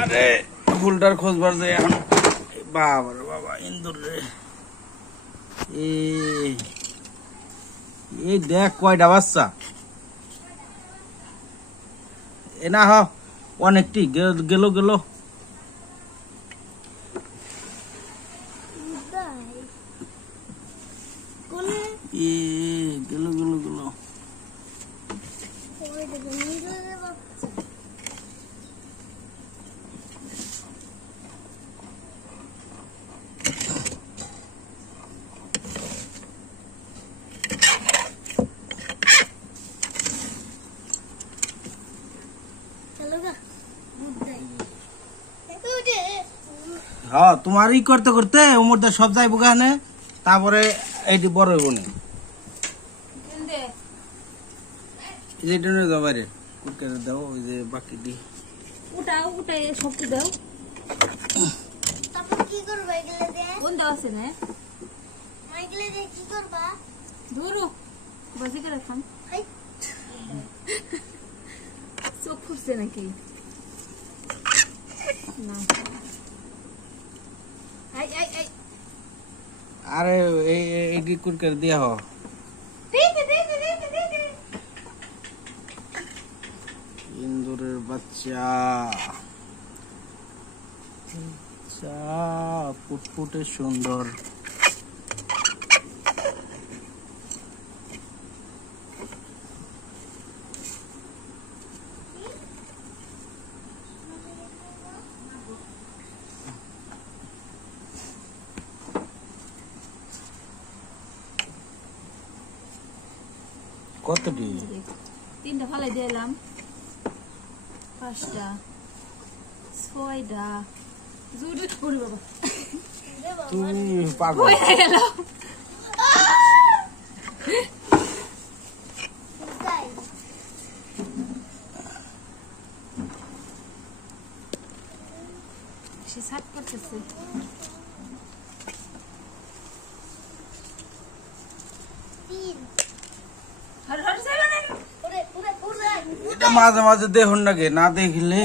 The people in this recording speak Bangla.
আরে ফুলটার খোঁজবার যাই এখন। বাবা রে বাবা, ইন্দুর রে। এই দেখ কয়টা বাচ্চা। এ না হ অনেকটি গেল গেল। গেল গেল গেল। হ্যাঁ তোমার ই করতে করতে ওমরটা সব যাইব গানে, তারপরে এইটি বড় হইব না। যেটা নিয়ে যাও বাইরে কুটকারে দাও, ওই যে বাকিটি উঠাও, উঠাই সবটি দাও। তারপর কি করবা এগুলা দিয়ে? কোন দাও আছে না এগুলা দিয়ে কি করবা? ধরো বাজি করে খান। হাই চোখ ফুটছে নাকি? না আই আই আই। আরে এইটি কুটকারে দিয়া হ। ইন্দুরের বাচ্চা ফুটফুটে সুন্দর। কতটি? 3টা ফালাই দিলাম, 5টা, 6টা। জুড়ে পড়ি বাবা, তুমি পাগল। হয়ে গেল। যাই সে সাট করতেছে। তিন হর হর 7 ওরে ওরে ওরে এটা মাঝে মাঝে দেখুন নাকি, না দেখলে